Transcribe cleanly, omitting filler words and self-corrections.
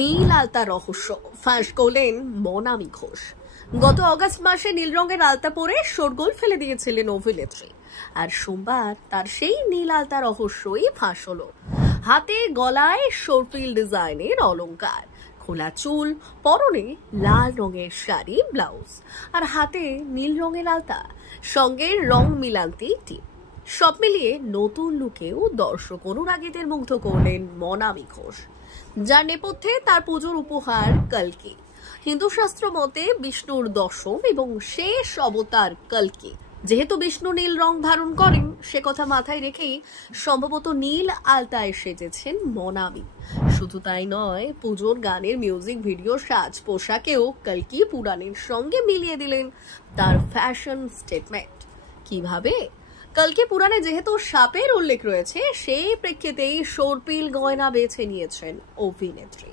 নীল আলতা রহস্য ফাঁস করলেন মনামি ঘোষ। গত অগাস্ট মাসে নীল রঙের আলতা পরে শোরগোল ফেলে দিয়েছিলেন অভিনেত্রী, আর সোমবার তার সেই নীল আলতা রহস্যই ফাঁস হলো। হাতে গলায় সরপিল ডিজাইনের অলংকার, খোলা চুল, পরনে লাল রঙের শাড়ি ব্লাউজ, আর হাতে নীল রঙের আলতা, সঙ্গে রং মিলান্তি টিপ। সব মিলিয়ে নতুন লুকেও দর্শক অনুরাগীদের মুগ্ধ করলেন মনামি ঘোষ, যার নেপথ্যে তার পুজোর উপহার কল্কি। হিন্দু শাস্ত্র মতে বিষ্ণুর দশম এবং শেষ অবতার কল্কি। যেহেতু বিষ্ণু নীল রং ধারণ করেন, সে কথা মাথায় রেখেই সম্ভবত নীল আলতায় সেজেছেন মনামি। শুধু তাই নয়, পুজোর গানের মিউজিক ভিডিও সাজ পোশাকেও কল্কি পুরাণের সঙ্গে মিলিয়ে দিলেন তার ফ্যাশন স্টেটমেন্ট। কিভাবে? কল্কি পুরাণে যেহেতু সাপের উল্লেখ রয়েছে, সেই প্রেক্ষিতেই সর্পিল গয়না বেছে নিয়েছেন অভিনেত্রী।